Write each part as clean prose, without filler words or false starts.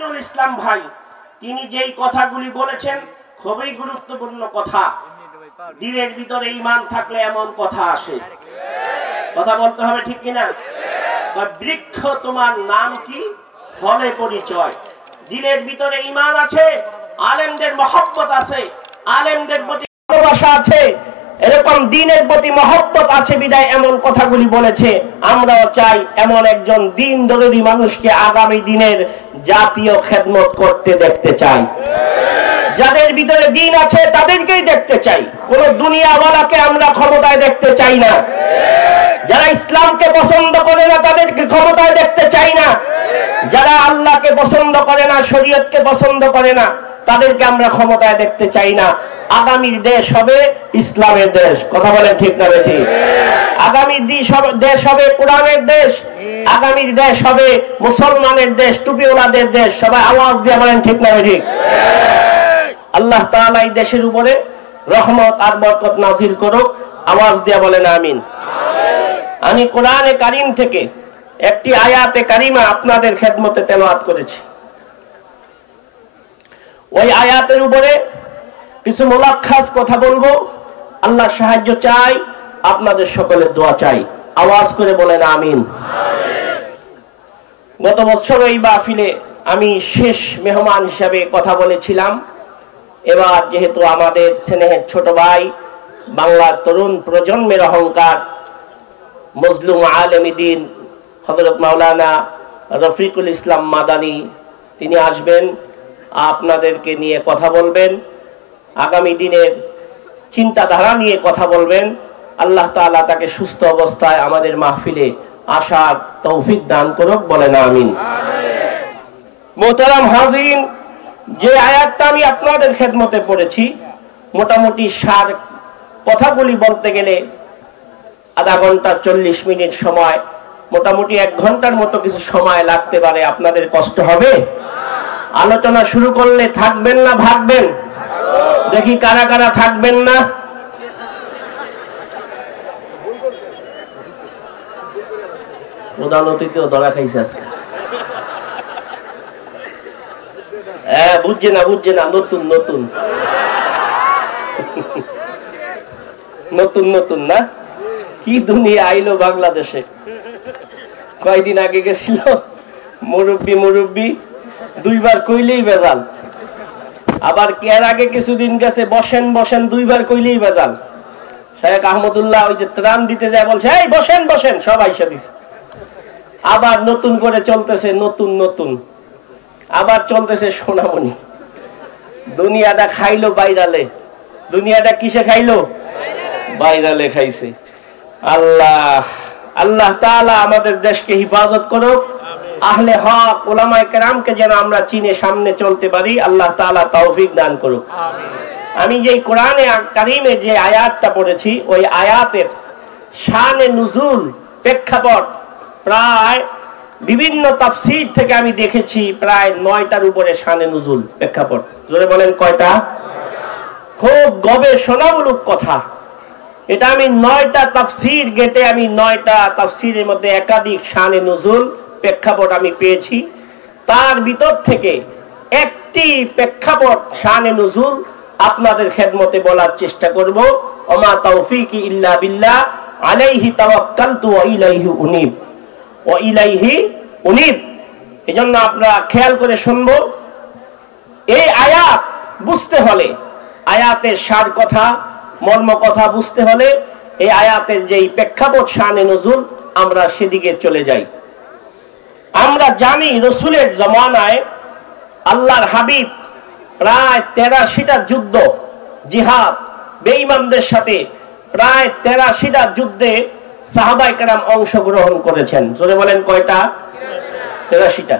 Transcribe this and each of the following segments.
আমিনুল ইসলাম ভাই তিনি যেই কথাগুলি বলেছেন খুবই গুরুত্বপূর্ণ কথা। দিলের ভিতরে ঈমান থাকলে এমন কথা আসে, কথা বলতে হবে, ঠিক কিনা? বৃক্ষ তোমার নাম কি, ফলে পরিচয়। দিলের ভিতরে ঈমান আছে, আলেমদের মহব্বত আছে, আলেমদের প্রতি ভালোবাসা আছে, এরকম দ্বীনের প্রতি মহব্বত আছে বিদায় এমন কথাগুলি বলেছে। আমরাও চাই এমন একজন দ্বীন দরদি মানুষকে আগামী দিনের জাতীয় খেদমত করতে দেখতে চাই। যাদের ভিতরে দ্বীন আছে তাদেরকেই দেখতে চাই, কোন দুনিয়াওয়ালাকে আমরা ক্ষমতায় দেখতে চাই না। যারা ইসলামকে পছন্দ করে না তাদেরকে ক্ষমতায় দেখতে চাই না। যারা আল্লাহকে পছন্দ করে না, শরীয়তকে পছন্দ করে না, তাদেরকে আমরা ক্ষমতায় দেখতে চাই না। আগামীর দেশ হবে ইসলামের দেশ, কথা বলেন ঠিক না ঠিক? আগামীর দেশ হবে কোরআনের দেশ, আগামীর দেশ হবে মুসলমানের দেশ, টুপিওয়ালাদের দেশ। সবাই আওয়াজ দিয়ে বলেন ঠিক না ঠিক? আল্লাহ তাআলা এই দেশের উপরে রহমত আর বরকত নাজিল করুক, আওয়াজ দিয়ে বলেন আমিন। আমি কোরআনে কারীম থেকে একটি আয়াতে কারিমা আপনাদের খেদমতে তেলাওয়াত করেছি। ওই আয়াতের উপরে কিছু মুলাক্কাস কথা বলবো। আল্লাহ সাহায্য চাই, আপনাদের সকলের দোয়া চাই। আওয়াজ করে বলেন আমিন। গত বছর এই মাহফিলে আমি শেষ মেহমান হিসাবে কথা বলেছিলাম। এবার যেহেতু আমাদের স্নেহের ছোট ভাই, বাংলার তরুণ প্রজন্মের অহংকার, মজলুম আলেমী দ্বীন হযরত মাওলানা রফিকুল ইসলাম মাদানী তিনি আসবেন, আপনাদেরকে নিয়ে কথা বলবেন, আগামী দিনের চিন্তাধারা নিয়ে কথা বলবেন। আল্লাহ তাআলা তাকে সুস্থ অবস্থায় আমাদের মাহফিলে আসার তৌফিক দান করুক, বলেন আমিন। মোহতারাম হাজিরিন, যে আয়াতটা আমি আপনাদের খেদমতে পড়েছি, মোটামুটি সার কথাগুলি বলতে গেলে আধা ঘন্টা 40 মিনিট সময়, মোটামুটি 1 ঘন্টার মতো কিছু সময় লাগতে পারে। আপনাদের কষ্ট হবে? আলোচনা শুরু করলে থাকবেন না ভাগবেন? দেখি কারা কারা থাকবেন না। প্রধান অতিথিও ধরা খাইছে আজকে। বুঝছে না নতুন নতুন নতুন নতুন না, কি দুনিয়া আইলো বাংলাদেশে। কয়দিন আগে গেছিল মুরব্বি 2 বার কইলেই বেজাল, আবার এর আগে কিছুদিন গেছে বসেন 2 বার কইলেই বেজাল। শেখ আহমদুল্লাহ ওই যে ত্রাণ দিতে যায় বলছে এই বসেন, সব আইসা দিছে। আবার নতুন করে চলতেছে নতুন আবার চলতেছে সোনামণি। দুনিয়াটা খাইলো বাইরালে, দুনিয়াটা কিসে খাইলো? বাইরালে খাইছে। আল্লাহ তাআলা আমাদের দেশকে হিফাজত করুক, আহলে হক উলামায়ে কেরামকে যেন আমরা চিনে সামনে চলতে পারি, আল্লাহ তাআলা তৌফিক দান করুক। আমি যে কোরআনে কারীমে যে আয়াতটা পড়েছি, ওই আয়াতের শানে নুজুল প্রেক্ষাপট প্রায় বিভিন্ন তাফসীর থেকে আমি দেখেছি প্রায় 9টার উপরে শানে নুজুল প্রেক্ষাপট। জোরে বলেন কয়টা? খুব গবেষণামূলক কথা। এটা আমি 9টা তাফসীর গেটে আমি 9টা তাফসীরের মধ্যে একাধিক শানে নুজুল প্রেক্ষাপট আমি পেয়েছি। তার ভিতর থেকে একটি প্রেক্ষাপট শানে নুজুল আপনাদের খেদমতে বলার চেষ্টা করব। ওমা তাওফীকি ইল্লা বিল্লাহ আলাইহি তাওয়াক্কালতু ওয়া ইলাইহি উনীব। এজন্য আপনারা খেয়াল করে শুনবো। এই আয়াত বুঝতে হলে, আয়াতের সার কথা মর্ম কথা বুঝতে হলে এই আয়াতের যেই প্রেক্ষাপট শানে নুজুল, আমরা সেদিকে চলে যাই। আমরা জানি রাসূলের জামানায় আল্লাহর হাবিব প্রায় 83টা যুদ্ধ জিহাদ বেঈমানদের সাথে প্রায় 83টা যুদ্ধে সাহাবায়ে কেরাম অংশগ্রহণ করেছেন। জোরে বলেন কয়টা? 83টা।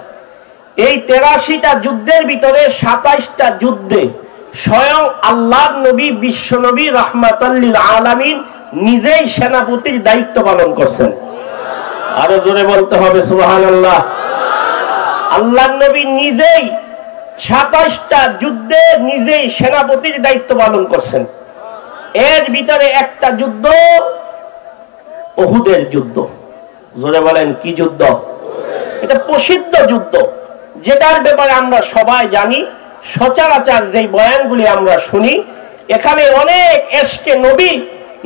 এই 83টা যুদ্ধের ভিতরে 27টা যুদ্ধে স্বয়ং আল্লাহর নবী বিশ্ব নবী রাহমাতাল লিল আলামিন নিজেই সেনাপতির দায়িত্ব পালন করছেন। আরো জোরে বলতে হবে সুবহানাল্লাহ। আল্লাহর নবী নিজেই 27টা যুদ্ধে নিজেই সেনাপতির দায়িত্ব পালন করছেন। এর ভিতরে একটা যুদ্ধ উহুদের যুদ্ধ। জোরে বলেন কি যুদ্ধ? এটা প্রসিদ্ধ যুদ্ধ। যেটার ব্যাপারে আমরা সবাই জানি, সচরাচর যেই বয়ানগুলি আমরা শুনি, এখানে অনেক এশকে নবী,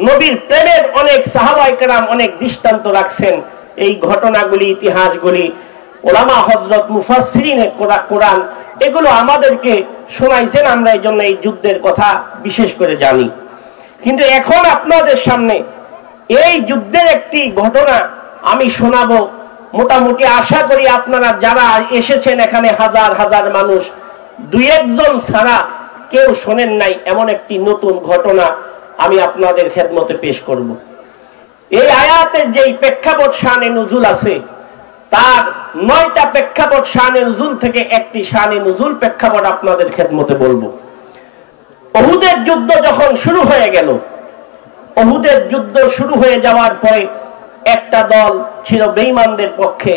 নবীর প্রেমের অনেক সাহাবায়ে কেরাম অনেক দৃষ্টান্ত রাখছেন। এই ঘটনাগুলি, ইতিহাসগুলি ওলামা, হযরত, মুফাসসিরিনে কোরআন এগুলো আমাদেরকে শোনাইছেন। আমরা এই জন্য এই যুদ্ধের কথা বিশেষ করে জানি। কিন্তু এখন আপনাদের সামনে এই যুদ্ধের একটি ঘটনা আমি শোনাবো। মোটামুটি আশা করি আপনারা যারা এসেছেন এখানে হাজার হাজার মানুষ, দুই একজন ছাড়া কেউ শোনেন নাই এমন একটি নতুন ঘটনা আমি আপনাদের খেদমতে পেশ করব। এই আয়াতের যেই প্রেক্ষাপট শানে নুজুল আছে, তার 9টা প্রেক্ষাপট শানে নুজুল থেকে একটি শানে নুজুল প্রেক্ষাপট আপনাদের খেদমতে বলবো। উহুদের যুদ্ধ যখন শুরু হয়ে গেল, উহুদের যুদ্ধ শুরু হয়ে যাওয়ার পরে একটা দল ছিল বেঈমানদের পক্ষে,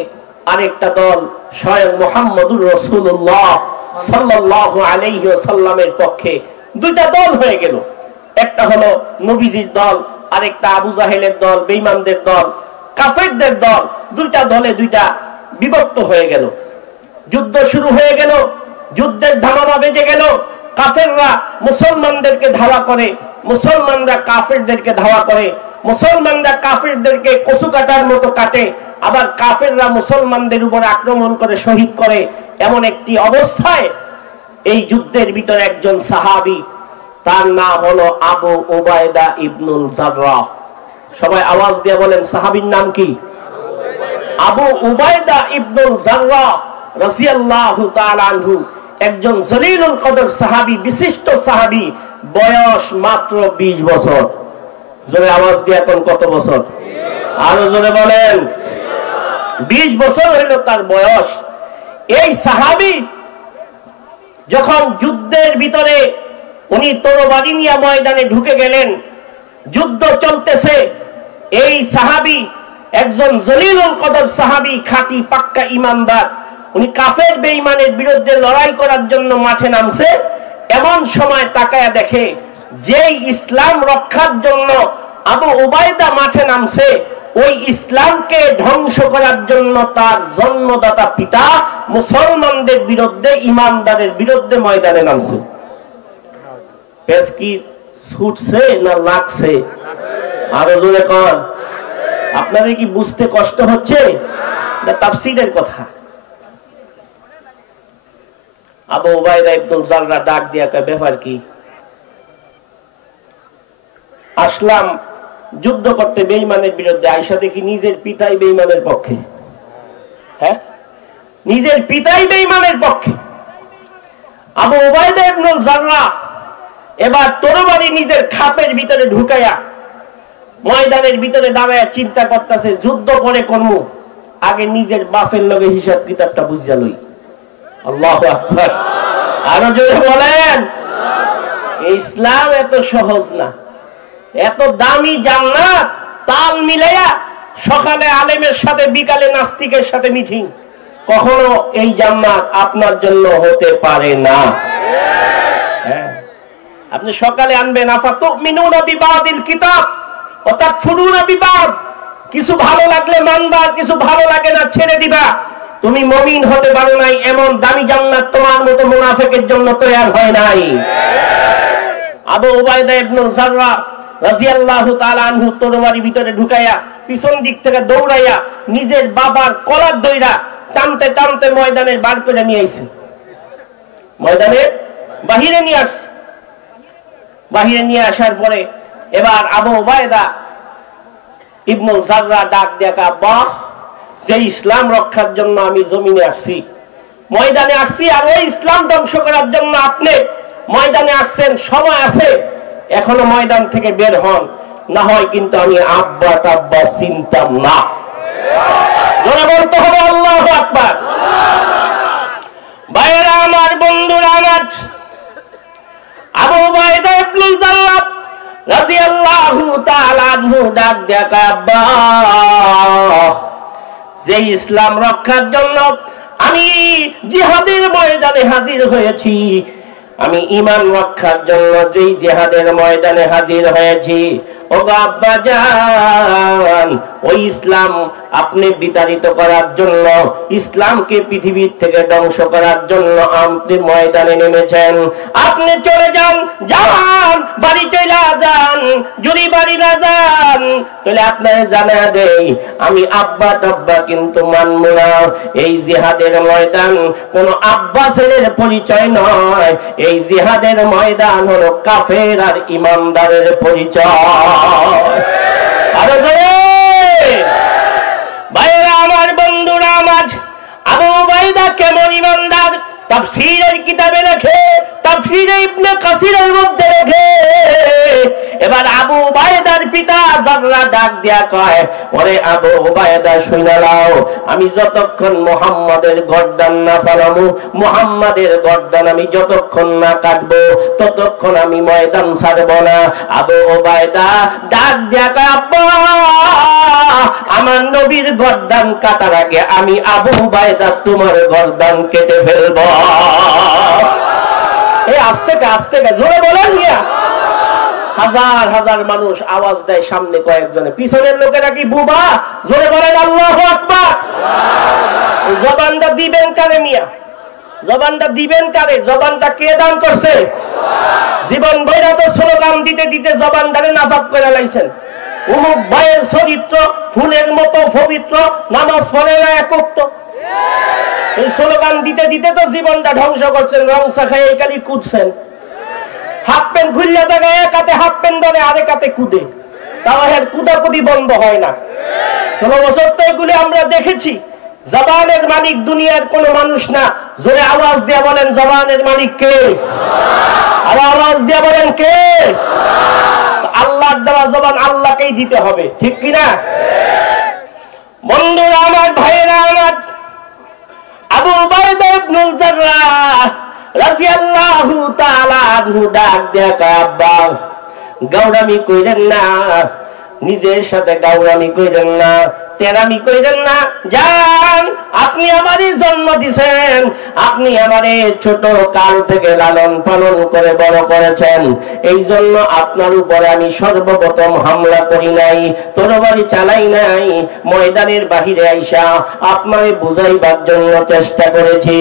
আরেকটা দল স্বয়ং মুহাম্মদুর রাসূলুল্লাহ সাল্লাল্লাহু আলাইহি ওয়াসাল্লামের পক্ষে। দুইটা দল হয়ে গেল, একটা হলো নবীজির দল, আরেকটা আবু জাহেলের দল, বেঈমানদের দল, কাফেরদের দল। দুইটা দলে দুইটা বিভক্ত হয়ে গেল। যুদ্ধ শুরু হয়ে গেল, যুদ্ধের ধামামা বেজে গেল। কাফেররা মুসলমানদেরকে ধাওয়া করে, মুসলমানরা কাফেরদেরকে ধাওয়া করে, মুসলমানরা কাফেরদেরকে কচু কাটার মতো কাটে, আবার কাফেররা মুসলমানদের উপর আক্রমণ করে শহীদ করে। এমন একটি অবস্থায় এই যুদ্ধের ভিতরে একজন সাহাবী, তার নাম হলো আবু উবায়দা ইবনুল জাররাহ। সবাই আওয়াজ দিয়ে বলেন সাহাবীর নাম কি? আবু উবায়দা ইবনুল জাররাহ রাদিয়াল্লাহু তাআলা আনহু, একজন জলিলুল কদর সাহাবী, বিশিষ্ট সাহাবী, বয়স মাত্র 20 বছর। জোরে আওয়াজ দিয়ে এখন কত বছর? আরো জোরে বলেন। 20 বছর হইল তার বয়স। এই সাহাবী যখন যুদ্ধের ভিতরে উনি তরবারি নিয়ে ময়দানে ঢুকে গেলেন, যুদ্ধ চলতেছে, এই সাহাবী একজন জলিলুল কদর সাহাবী, খাঁটি পাক্কা ইমানদার, উনি কাফের বেঈমানের বিরুদ্ধে লড়াই করার জন্য মাঠে নামছে। এমন সময় তাকায়া দেখে যে ইসলাম রক্ষার জন্য আবু উবায়দা মাঠে নামছে, ওই ইসলামকে ধ্বংস করার জন্য তার জন্মদাতা পিতা মুসলমানদের বিরুদ্ধে, ইমানদারের বিরুদ্ধে ময়দানে নামছে। পেশ কি ছুটছে না লাগছে? আরো জোরে কোন। আপনাদের কি বুঝতে কষ্ট হচ্ছে? না তাফসীরের কথা। আবু উবায়দা ইবনুল জাররাহ ডাক দিয়া কয়, ব্যাপার কি? আসলাম যুদ্ধ করতে বেঈমানের বিরুদ্ধে, আয়েশা দেখি নিজের পিতাই বেঈমানের পক্ষে। হ্যাঁ, নিজের পিতাই বেঈমানের পক্ষে। আবু উবায়দা ইবনুল জাররাহ এবার তরবারি নিজের খাপের ভিতরে ঢুকায়া ময়দানের ভিতরে দাঁড়ায়া চিন্তা করতেছে, যুদ্ধ করে করব, আগে নিজের বাপের লগে হিসাব কিতাবটা বুঝা লই। আল্লাহু আকবার। আরো জোরে বলেন। ইসলাম এত সহজ না, এত দামি জান্নাত, তাল মিলাইয়া সকালে আলেমের সাথে বিকালে নাস্তিকের সাথে মিটিং, কখনো এই জান্নাত আপনার জন্য হতে পারে না। হ্যাঁ, আপনি সকালে আনবেন আফাতুমিনুনা বিবাদিল কিতাব ওয়া তাকফুরুনা বিবাদ, কিছু ভালো লাগলে মানবা, কিছু ভালো লাগে না ছেড়ে দিবা। তুমি মুমিন হতে পারো নাই, এমন দামি জান্নাত তোমার মতো মুনাফিকের জন্য তৈরি হয় নাই। আবু উবায়দা ইবনুল জাররাহ রাদিয়াল্লাহু তাআলা আনহু তরবারি ভিতরে ঢুকাইয়া পিছন দিক থেকে দৌড়াইয়া নিজের বাবার কলার দইরা টানতে টানতে ময়দানের বার করে নিয়ে আইছে, ময়দানের বাহিরে নিয়ে আসছে। বাহিরে নিয়ে আসার পরে এবার আবু উবায়দা ইবনুল জাররাহ ডাক দিয়া, আব্বা, যে ইসলাম রক্ষার জন্য আমি জমিনে আসছি, ময়দানে আসছি, আর ওই ইসলাম ধ্বংস করার জন্য আপনি ময়দানে আসছেন, সময় আছে, এখনো ময়দান থেকে বের হন, না হয় কিন্তু আমি আব্বা টাব্বা চিনতাম না। যারা বলতে হবে আল্লাহু আকবার। ভাইয়েরা আমার, বন্ধুরা আমার, আবু উবায়দা ইবনুল জাররাহ রাদিয়াল্লাহু তাআলা আনহু ডাক দেয়া, আব্বা, যে ইসলাম রক্ষার জন্য আমি জিহাদের ময়দানে হাজির হয়েছি, আমি ঈমান রক্ষার জন্য যেই জিহাদের ময়দানে হাজির হয়েছি, ওগো আব্বা জান, ওই ইসলাম আপনি বিতাড়িত করার জন্য, ইসলামকে পৃথিবীর থেকে ধ্বংস করার জন্য আপনি ময়দানে নেমেছেন। আপনি চলে যান, যান বাড়ি চলে যান। যদি বাড়ি না যান তাহলে আপনার জানা দেই, আমি আব্বা টাব্বা কিন্তু মানব না। এই জিহাদের ময়দান কোন আব্বা ছেলের পরিচয় নয়, এই জিহাদের ময়দান হলো কাফের আর ইমানদারের পরিচয়। আরো জোরে ভাইরা আমার, বন্ধুরা আমার, আবু উবাইদা কেমন ইমানদার তাফসীরের কিতাবে লেখে, তাফসীরে ইবনে কাসিরের মধ্যে লেখে। এবার আবু উবাইদার পিতা জাররা ডাক দিয়া কয়, ওরে আবু উবাইদা শুনে নাও, আমি যতক্ষণ মুহাম্মাদের গর্দান না ফালামু, মুহাম্মাদের গর্দান আমি যতক্ষণ না কাটবো ততক্ষণ আমি ময়দান ছাড়ব না। আবু উবাইদা ডাক দিয়া কয়, আব্বা আমার নবীর গর্দান কাটার আগে আমি আবু উবাইদা তোমার গর্দান কেটে ফেলবো। এই আস্তে আস্তে জোরে বলেন মিয়া। হাজার হাজার মানুষ আওয়াজ দেয়, সামনে কয়েকজনে, পিছনের লোকেরা কি বুবা? জোরে বলেন আল্লাহু আকবার। জবানটা দিবেন কারে মিয়া? জবানটা দিবেন কারে? জবানটা কে দান করছে? জীবন বইরা তো স্লোগান দিতে দিতে জবানটারে নাফাক করে লাইছেন। উমুক ভাইয়ের চরিত্র ফুলের মতো পবিত্র, নামাজ পড়ে না একক্ত। এই স্লোগান দিতে দিতে তো জীবনটা ধ্বংস করছেন। রংসা খাই খালি কুদছেন, হাফ প্যান্ট খুললে থাকে, এক হাতে হাফ প্যান্ট ধরে আরেক হাতে কুদে, তাও এর কুদাকুদি বন্ধ হয় না। 16 বছর তো এগুলি আমরা দেখেছি। জবানের মালিক দুনিয়ার কোন মানুষ না। জোরে আওয়াজ দিয়ে বলেন জবানের মালিক কে? আর আওয়াজ দিয়ে বলেন কে? আল্লাহর দেওয়া জবান আল্লাহকেই দিতে হবে, ঠিক কিনা? বন্ধুরা আমার, ভাইয়েরা আমার, আবু উবাইদা ইবনুল জাররাহ রাদিয়াল্লাহু তাআলা আনহু ডাক দেয়া কয়, আব্বা গাওরামি কইরেন না, নিজের সাথে গাওরামি কইরেন না, তেরামি কইরেন না। যান, আপনি আমারই জন্ম দিছেন, আপনি আমারে ছোট কাল থেকে লালন পালন করে বড় করেছেন, এই জন্য আপনার উপরে আমি সর্বপ্রথম হামলা করি নাই, তরবারি চালাই নাই, ময়দানের বাহিরে আইসা আপনারে বুঝাইবার জন্য চেষ্টা করেছি।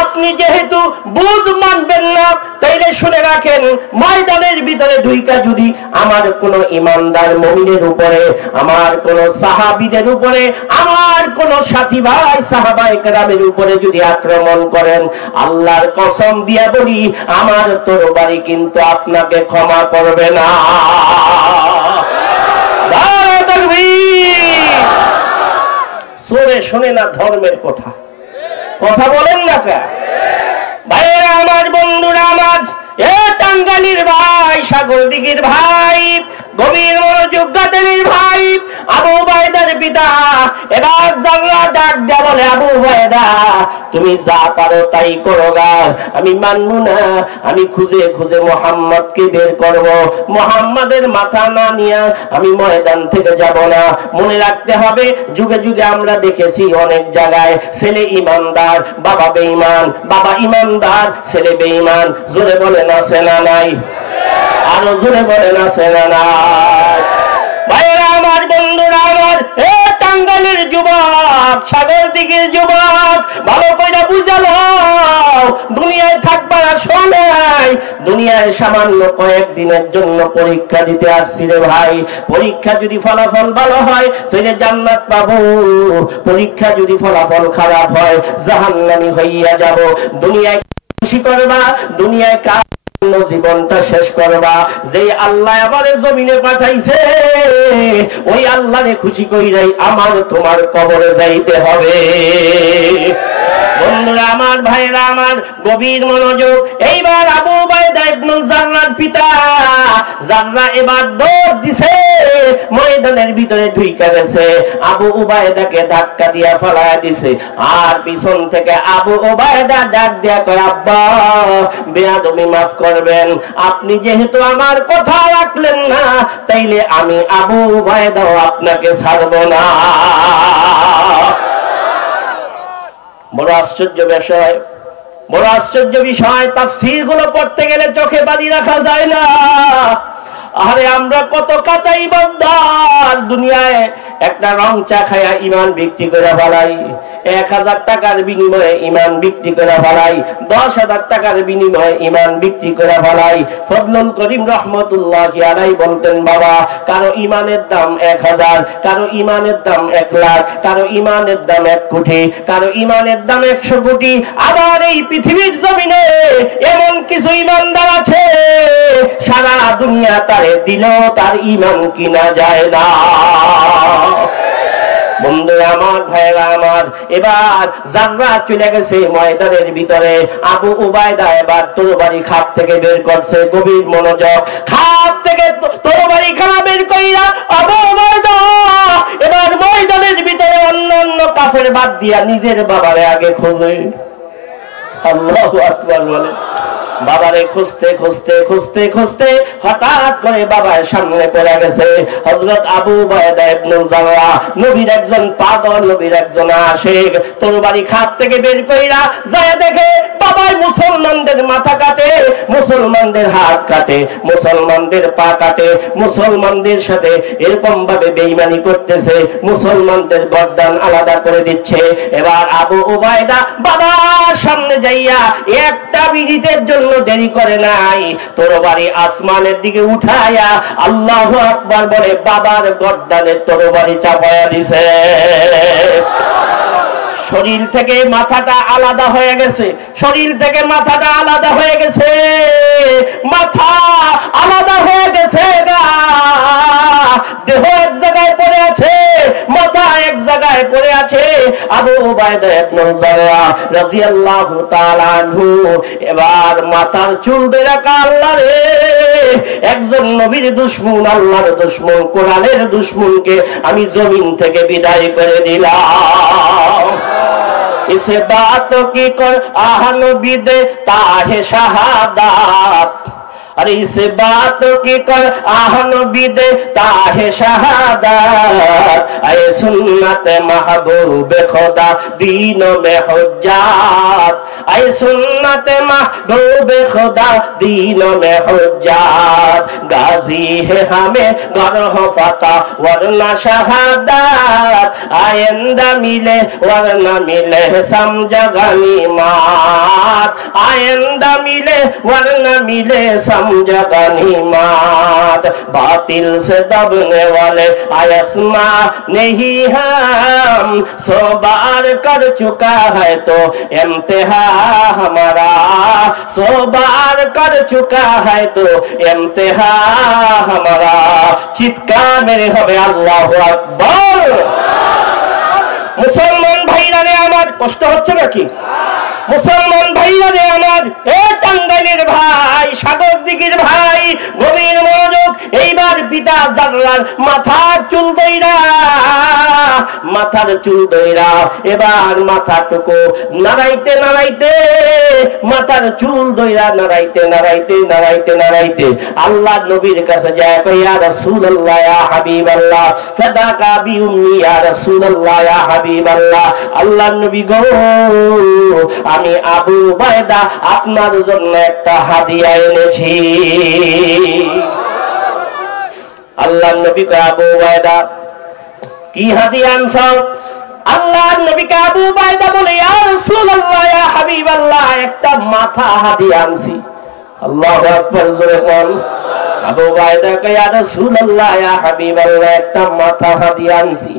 আপনি যেহেতু বুঝ মানবেন না, তাইলে শুনে রাখেন, ময়দানের ভিতরে ঢুইকা যদি আমার কোন ইমানদার মুমিনের উপরে, আমার কোন সাহাবীদের উপরে, আমার কোন সাথী ভাই সাহাবায়ে কেরামের উপরে যদি আক্রমণ করেন, আল্লাহর কসম দিয়ে বলি, আমার তরবারি কিন্তু আপনাকে ক্ষমা করবে না। নারে তাকবীর! সরে শোনে না ধর্মের কথা, কথা বলেন না কে? ভাইরা আমার, বন্ধুরা আমার, এ টাঙ্গাইলের ভাই, সাগরদিঘির ভাই, গভীর মনোযোগ গাতের ভাই, আবু উবাইদার পিতা এবার জাররা ডাক দেয়া বলে, আবু উবাইদা তুমি যা পারো তাই করো গা, আমি মানবো না, আমি খুঁজে খুঁজে মুহাম্মদকে বের করব, মুহাম্মাদের মাথা না নিয়ে আমি ময়দান থেকে যাব না। মনে রাখতে হবে, যুগে যুগে আমরা দেখেছি অনেক জায়গায় ছেলে ইমানদার, বাবা বেঈমান, বাবা ইমানদার, ছেলে বেঈমান। জোরে বলেন আছে না নাই? আরো জোরে বলেন আছে না নাই? ভাইরা আমার, বন্ধুরা আমার, এ টাঙ্গাইলের যুবক, সাগরদিঘির যুবক, ভালো করে বুঝালো, দুনিয়ায় থাকবার সময়, দুনিয়ায় সামান্য কয়েকদিনের জন্য পরীক্ষা দিতে আসছি রে ভাই। পরীক্ষা যদি ফলাফল ভালো হয় তাহলে জান্নাত পাবো, পরীক্ষা যদি ফলাফল খারাপ হয় জাহান্নামী হইয়া যাব। দুনিয়ায় খুশি করবা, দুনিয়ায় জীবনটা শেষ করবা। যে আল্লাহ আমারে জমিনে পাঠাইছে, ওই আল্লাহরে খুশি কইরাই আমার তোমার কবরে যাইতে হবে। বন্ধুরা আমার, ভাইরা আমার, গভীর মনোযোগ। এইবার আবু উবাইদা ইবনুল জাররার পিতা জাররা এবার দৌড় দিছে, ময়দানের ভিতরে ঢুইকা গেছে, আবু উবাইদাকে ধাক্কা দিয়া ফেলায়া দিছে। আর পিছন থেকে আবু উবাইদা ডাক দিয়া কয়, আব্বা বেয়াদবি মাফ করবেন, আপনি যেহেতু আমার কথা রাখলেন না, তাইলে আমি আবু উবাইদাও আপনাকে ছাড়ব না। বড় আশ্চর্য বিষয়, বড় আশ্চর্য বিষয়। তাফসীর গুলো পড়তে গেলে চোখে বাড়ি রাখা যায় না। আরে আমরা কত কাঁচা ইমানদার, দুনিয়ায় একটা রং চা খায়া ইমান বিক্রি করে ফেলাই, 1000 টাকার বিনিময়ে ইমান বিক্রি করে ফেলাই, 10,000 টাকার বিনিময়ে ইমান বিক্রি করে ফেলাই। ফজলুল করিম রহমতুল্লাহি আলাইহি বলতেন, বাবা কারো ইমানের দাম 1000, কারো ইমানের দাম 1 লাখ, কারো ইমানের দাম 1 কোটি, কারো ইমানের দাম 100 কোটি। আবার এই পৃথিবীর জমিনে এমন কিছু ইমানদার আছে সারা দুনিয়া তারে দিলেও তার ইমান কিনা যায় না। বন্ধুরা আমার, ভাইরা আমার, এবার জাররা চলে গেছে ময়দানের ভিতরে। আবু উবাইদা এবার তরবারি খাপ থেকে বের করছে, গভীর মনোযোগ। খাপ থেকে তরবারি খানা বের কইরা আবু উবাইদা এবার ময়দানের ভিতরে অন্যান্য কাফের বাদ দিয়া নিজের বাবারে আগে খোঁজে। আল্লাহু আকবার বলে। বাবারে খুঁজতে খুঁজতে খুঁজতে খুঁজতে হঠাৎ করে বাবার সামনে পড়ে গেছে হযরত আবু উবাইদা ইবনুল জাররাহ, নবীর একজন পাগল, নবীর একজন আশিক। তরবারি খাপ থেকে বের কইরা যায় দেখে বাবাই মুসলমানদের মাথা কাটে, মুসলমানদের হাত কাটে, মুসলমানদের পা কাটে, মুসলমানদের সাথে এরকম ভাবে বেঈমানি করতেছে, মুসলমানদের গর্দান আলাদা করে দিচ্ছে। এবার আবু উবাইদা বাবার সামনে যাইয়া একটা মিনিটের জন্য দেরি করে নাই, তরবারি আসমানের দিকে উঠায়া আল্লাহু আকবার বলে বাবার গর্দানে তরবারি চাপায়া দিছে। শরীর থেকে মাথাটা আলাদা হয়ে গেছে, শরীর থেকে মাথাটা আলাদা হয়ে গেছে, মাথা আলাদা হয়ে গেছে, দেহ এক জায়গায় পড়ে আছে, মাথা এক জায়গায় পড়ে আছে। আবু উবাইদা ইবনুল জাররাহ রাদিয়াল্লাহু তাআলা আনহু এবার মাথার চুল ধরে আল্লাহ রে, একজন নবীর দুশমন, আল্লাহর দুশমন, কোরআনের দুশমনকে আমি জমিন থেকে বিদায় করে দিলাম। इस बात की कर आहन बिदे ताहे शहादत, अरे इस बात की कर आहन बिदे ताहे शहादत, ऐ सुन्नत महबूब खुदा दीनों में हुज्जत, ऐ सुन्नत महबूब खुदा दीनों में हुज्जत, गाजी है हमें गरह फता वरना शहादत, आइंदा मिले वरना मिले समझ गनीमत, आइंदा मिले वरना मिले समझ गनीमत, बातिल से दबने वाले आयस्मा नहीं हम, सौ बार कर चुका है तो इम्तिहा हमारा, सौ बार कर चुका है तो इम्तिहा हमारा। चिৎকার মেরে হবে আল্লাহু আকবার। মুসলমান ভাইরা রে আমার, কষ্ট হচ্ছে নাকি? মুসলমান ভাইরা রে আমার, এ টাঙ্গাইলের ভাই, সাগর দিঘির ভাই, গভীর মনোযোগ। এইবার পিতা জাররার মাথার চুল দইরা, মাথার চুল দইরা এবার মাথাটুকু নাড়াইতে নাড়াইতে, মাথার চুল দইরা নাড়াইতে নাড়াইতে নাড়াইতে নাড়াইতে আল্লাহর নবীর কাছে যায়, কই ইয়া রাসূলুল্লাহ, ইয়া হাবিবাল্লাহ, সাদাকা বি উম্মি, ইয়া রাসূলুল্লাহ, ইয়া হাবিবাল্লাহ, আল্লাহর নবী গো, আমি আবু উবাইদা আপনার জন্য একটা হাদিয়া এনেছি। আল্লাহর নবী কয়, আবু উবাইদা কি হাদিয়া আনছো? আল্লাহর নবীকে আবু উবাইদা বলে, ইয়া রাসূলুল্লাহ, ইয়া হাবিবাল্লাহ, একটা মাথা হাদিয়া আনছি। আল্লাহু আকবার, জোরে বল। আবু উবাইদা কয়, ইয়া রাসূলুল্লাহ, ইয়া হাবিবাল্লাহ, একটা মাথা হাদিয়া আনছি।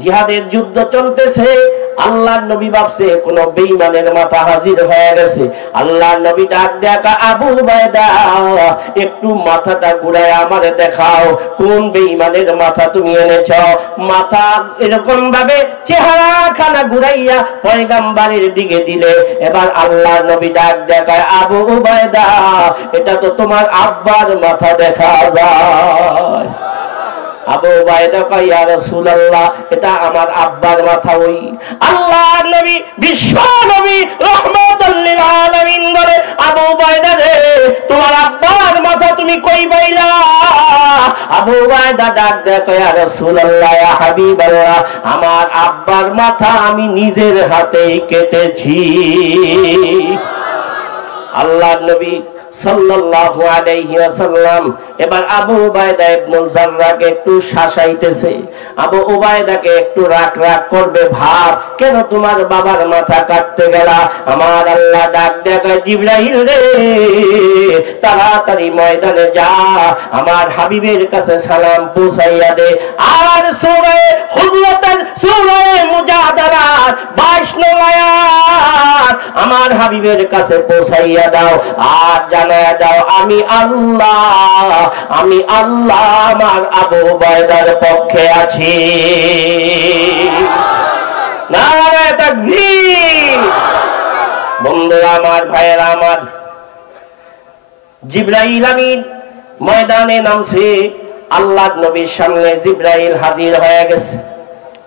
জিহাদের যুদ্ধ চলতেছে, আল্লাহর নবী ভাবছে কোন বেঈমানের মাথা হাজির হয়ে গেছে। আল্লাহর নবী ডাক দেখা, আবু উবাইদা একটু মাথাটা ঘুরায় আমারে দেখাও, কোন বেঈমানের মাথা তুমি এনেছ? মাথা এরকম ভাবে চেহারা খানা ঘুরাইয়া পয়গম্বরের দিকে দিলে, এবার আল্লাহর নবী ডাক দেখায়, আবু উবাইদা এটা তো তোমার আব্বার মাথা দেখা যায়। আবু উবাইদা কয়, ইয়া রাসূলুল্লাহ, এটা আমার আব্বার মাথা। ওই আল্লাহর নবী, বিশ্ব নবী রাহমাতুল লিল আলামিন বলে, আবু উবাইদা রে, তোমার আব্বার মাথা তুমি কই পাইলা? আবু উবাইদা ডাক দেয়, কয়, ইয়া রাসূলুল্লাহ, ইয়া হাবিবাল্লাহ, আমার আব্বার মাথা আমি নিজের হাতেই কেটেছি। আল্লাহর নবী সাল্লাল্লাহু আলাইহি ওয়াসাল্লাম এবার আবু উবাইদা ইবনুল জাররাহকে একটু শাসাইতেছে। আবু উবাইদাকে একটু রাগ রাগ করবে ভাব, কেন তোমার বাবার মাথা কাটতে গেলা? আমার আল্লাহ ডাক দেয়, জিবরাইল রে তাড়াতাড়ি ময়দানে যা, আমার হাবিবের কাছে সালাম পৌঁছাইয়া দে। আর সূরা হুজরাতের সূরা মুজাদালা 22 নং আয়াত আমার হাবিবের কাছে পৌঁছাইয়া দাও আর জানায়া দাও, আমি আল্লাহ আমার আবু উবাইদার পক্ষে আছি। নারে তাকবীর। বন্ধুরা আমার, ভাইয়েরা আমার, জিবরাইল আমিন ময়দানে নামছে। আল্লাহর নবীর সামনে জিবরাইল হাজির হয়ে গেছে।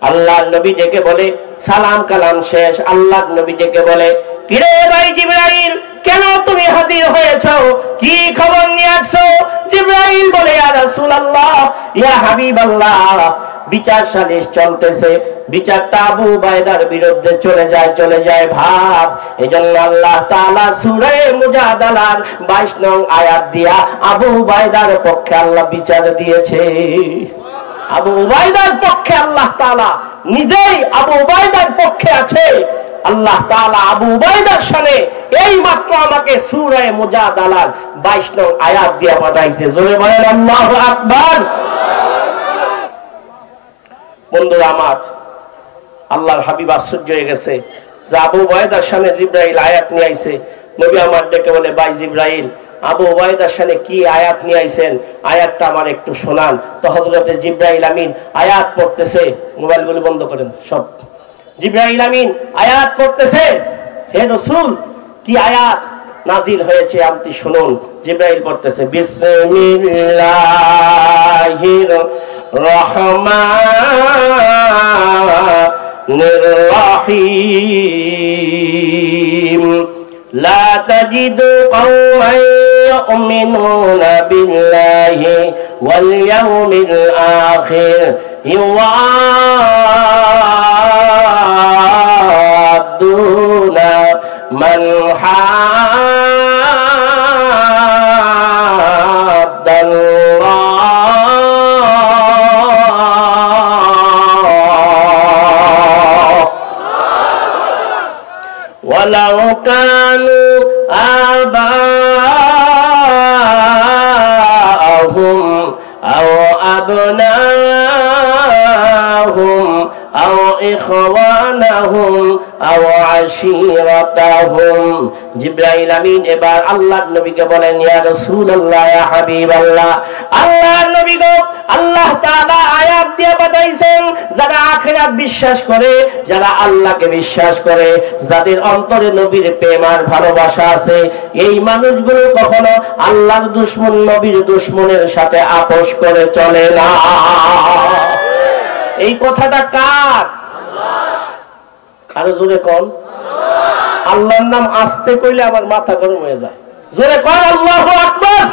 আল্লাহর নবী ডেকে বলে, সালাম কালাম শেষ, আল্লাহর নবী ডেকে বলে, কিরে ভাই জিবরাইল, কেন তুমি হাজির হয়েছো? কি খবর নিয়ে আসছো? জিবরাইল বলে, ইয়া রাসূলুল্লাহ, ইয়া হাবিবাল্লাহ, বিচার সালিশ চলতেছে, বিচারটা আবু উবাইদার বিরুদ্ধে চলে যায় ভাব। এজন্য আল্লাহ তাআলা সূরা মুজাদালার 22 নং আয়াত দিয়া আবু উবাইদার পক্ষে আল্লাহ বিচার দিয়েছে। আবু উবাইদার পক্ষে আল্লাহ তাআলা নিজেই আবু উবাইদার পক্ষে আছে। আল্লাহ তাআলা আবু উবাইদার শানে এই মাত্র আমাকে সূরা মুজাদালার 22 নং আয়াত দিয়ে পাঠাইছে। জোরে বলেন আল্লাহু আকবার। বন্ধুরা আমার, আল্লাহর হাবিব আশ্চর্য হয়ে গেছে যে আবু উবাইদার শানে জিবরাইল আয়াত নিয়ে আইছে। নবী আমার ডেকে বলে, ভাই জিবরাইল, আবু উবাইদার শানে কি আয়াত নিয়ে আইছেন? আয়াতটা আমার একটু শোনান। তো হযরতে জিবরাইল আমিন আয়াত পড়তেছে। মোবাইলগুলো বন্ধ করেন সব। জিবরাইল আমিন আয়াত পড়তেছে। হে রাসূল, কি আয়াত নাজিল হয়েছে আপনি শুনুন। জিবরাইল পড়তেছে, বিসমিল্লাহির রহমানির রহিম। لا تجد قوما يؤمنون بالله واليوم الآخر يوادون من حاد الله ولو كانوا آباءهم أو أبناءهم أو إخوانهم أو عشيرتهم। জিবরাইল আমিন এবার আল্লাহর নবীকে বলেন, ইয়া রাসূলুল্লাহ, ইয়া হাবিবাল্লাহ, আল্লাহর নবী গো, আল্লাহ তাআলা আয়াত দিয়ে পাঠাইছেন যারা আখিরাত বিশ্বাস করে, যারা আল্লাহকে বিশ্বাস করে, যাদের অন্তরে নবীর প্রেম আর ভালোবাসা আছে, এই মানুষগুলো কখনো আল্লাহর দুশমন নবীর দুশমনের সাথে আপোষ করে চলে না। এই কথাটা কার? আরো জোরে কোন? আল্লাহর নাম আস্তে কইলে আমার মাথা গরম হয়ে যায়। জোরে কোন আল্লাহু আকবার।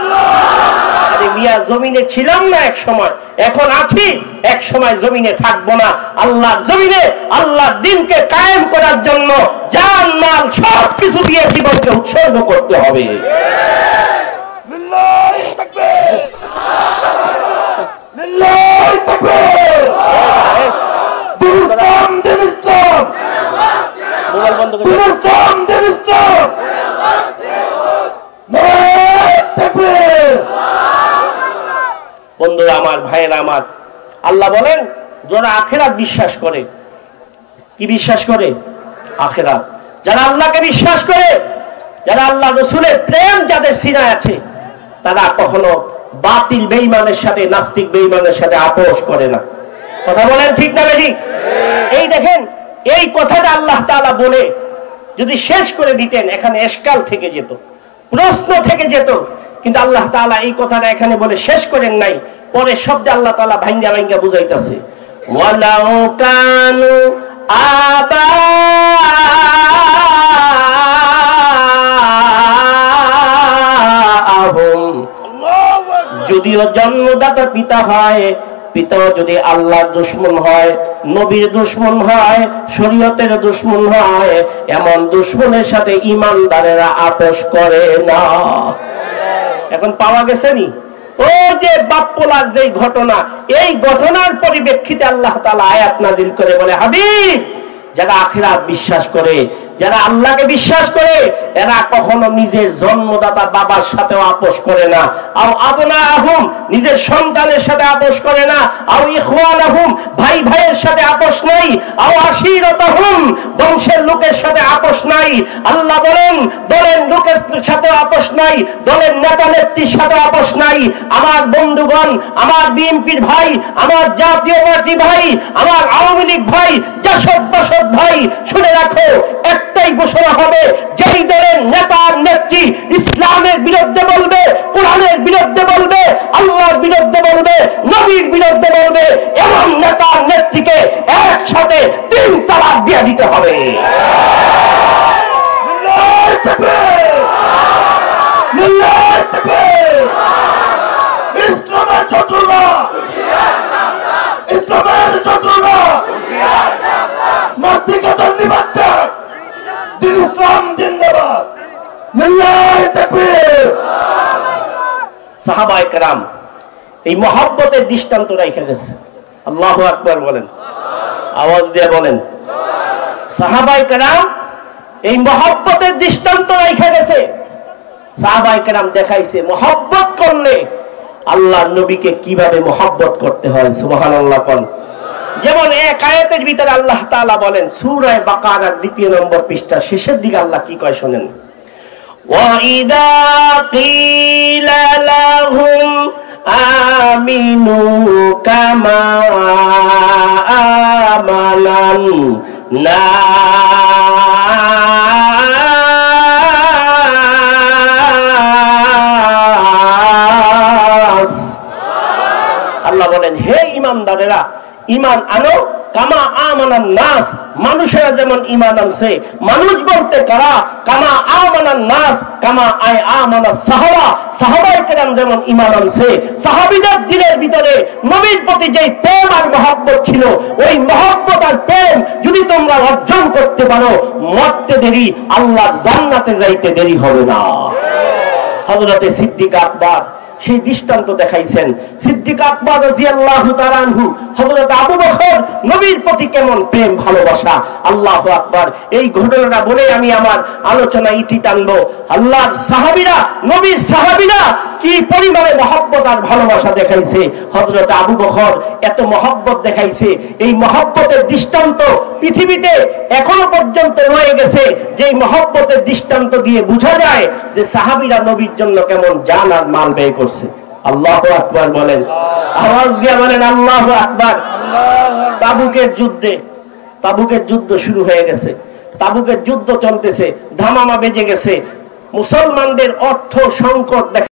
আরে মিয়া, জমিনে ছিলাম না এক সময়, এখন আছি, এক সময় জমিনে থাকবো না। আল্লাহর জমিনে আল্লাহর দ্বীনকে কায়েম করার জন্য জান মাল সব কিছু দিয়ে জীবনকে উৎসর্গ করতে হবে। লিল্লাহি তাকবীর, লিল্লাহি তাকবীর। দিন ইসলাম, মোবাইল বন্ধ করে দিন ইসলাম। বন্ধুরা আমার, ভাইয়েরা আমার, আল্লাহ বলেন যারা আখিরাত বিশ্বাস করে। কি বিশ্বাস করে? আখিরাত। যারা আল্লাহকে বিশ্বাস করে, যারা আল্লাহ রাসূলের প্রেম যাদের সিনায় আছে, তারা কখনো বাতিল বেঈমানের সাথে, নাস্তিক বেঈমানের সাথে আপোষ করে না। কথা বলেন ঠিক না বেঠিক? এই দেখেন, এই কথাটা আল্লাহ তাআলা বলে যদি শেষ করে দিতেন, এখানে এশকাল থেকে যেত, প্রশ্ন থেকে যেত, কিন্তু আল্লাহ তাআলা এই কথাটা এখানে বলে শেষ করেন নাই। পরে শব্দে আল্লাহ তাআলা ভাঙ্গা ভাঙ্গা বুঝাইতেছে, ওয়ালাউ কানু আবাহুম, যদিও জন্মদাতা পিতা হয়, পিতাও যদি আল্লাহর দুশমন হয়, নবীর দুশমন হয়, শরীয়তের দুশমন হয়, এমন দুশমনের সাথে ঈমানদারেরা আপোষ করে না। এখন পাওয়া গেছে নি? ওই যে বাপ্পলার যে ঘটনা, এই ঘটনার পরিপ্রেক্ষিতে আল্লাহ তাআলা আয়াত নাজিল করে বলে, হাবিব, যারা আখিরাত বিশ্বাস করে, যারা আল্লাহকে বিশ্বাস করে, এরা কখনো নিজের জন্মদাতা বাবার সাথেও আপোষ করে না। আও আবনাহুম, নিজের সন্তানের সাথে আপোষ করে না। আও ইখওয়ানাহুম, ভাই ভাইয়ের সাথে আপোষ নাই। আও আশিরাতাহুম, বংশের লোকের সাথে আপোষ নাই। আল্লাহ বলেন, দলের লোকের সাথে আপোষ নাই, দলের নেতা নেত্রীর সাথে আপোষ নাই। আমার বন্ধুগণ, আমার বিএনপির ভাই, আমার জাতীয় পার্টি ভাই, আমার আওয়ামী লীগ ভাই, জাসদ বাসদ ভাই, শুনে রাখো, একটাই ঘোষণা হবে, যেই দলের নেতার নেত্রী ইসলামের বিরুদ্ধে বলবে, কোরআনের বিরুদ্ধে বলবে, আল্লাহর বিরুদ্ধে বলবে, নবীর বিরুদ্ধে বলবে, এমন নেতার নেত্রীকে একসাথে 3 তালাক দিয়ে দিতে হবে। ইসলামের শত্রুরা, ইসলামের শত্রুরা মাতৃকাতার নিবাচ্চা, দিন ইসলাম জিন্দাবাদ, লিল্লাহি তাকবীর। সাহাবায়ে কেরাম এই মহব্বতের দৃষ্টান্ত রেখে গেছে। আল্লাহু আকবার বলেন, আওয়াজ দিয়ে বলেন। সাহাবায়ে কেরাম এই মহব্বতের দৃষ্টান্ত রেখে গেছে। সাহাবায়ে কেরাম দেখাইছে মহব্বত করলে আল্লাহর নবীকে কিভাবে মহব্বত করতে হয়। সুবহানাল্লাহ কোন। যেমন এক আয়াতের ভিতরে আল্লাহ তাআলা বলেন, সূরা বাকারার 2 নম্বর পৃষ্ঠা শেষের দিকে আল্লাহ কি কয় শুনেন, ওয়াইদা কিলা লাহুম আমিনু কামা আমানান নাস। আল্লাহ বলেন, হে ঈমানদারেরা, ঈমান আনো কামা আমানান নাস, মানুষেরা যেমন ঈমান আনছে। মানুষ বলতে কারা? কামা আমানান নাস, কামা আমানাস সাহাবা, সাহাবায়ে কেরাম যেমন ঈমান আনছে। সাহাবীদের দিলের ভিতরে নবীর প্রতি যে প্রেম আর মহব্বত ছিল, ওই মহব্বত আর প্রেম যদি তোমরা অর্জন করতে পারো, মরতে দেরি, আল্লাহর জান্নাতে যাইতে দেরি হবে না। হযরতে সিদ্দিক আকবর সেই দৃষ্টান্ত দেখাইছেন। সিদ্দিক আকবর রাদিয়াল্লাহু তাআলা আনহু, হযরত আবু বকর, নবীর প্রতি কেমন প্রেম ভালোবাসা। আল্লাহু আকবার। এই ঘটনাটা বলে আমি আমার আলোচনা ইতি টানবো। আল্লাহর সাহাবীরা, নবীর সাহাবীরা কি পরিমাণে মহব্বত আর ভালোবাসা দেখাইছে। হযরত আবু বকর এত মহব্বত দেখাইছে, এই মহব্বতের দৃষ্টান্ত পৃথিবীতে এখনো পর্যন্ত রয়ে গেছে। যে মহব্বতের দৃষ্টান্ত দিয়ে বোঝা যায় যে সাহাবীরা নবীর জন্য কেমন জান আর মাল ব্যয় করছে। আল্লাহু আকবার বলেন, আওয়াজ দিয়ে বলেন আল্লাহু আকবার। তাবুকের যুদ্ধ শুরু হয়ে গেছে, তাবুকের যুদ্ধ চলতেছে, ধামামা বেজে গেছে, মুসলমানদের অর্থ সংকট দেখা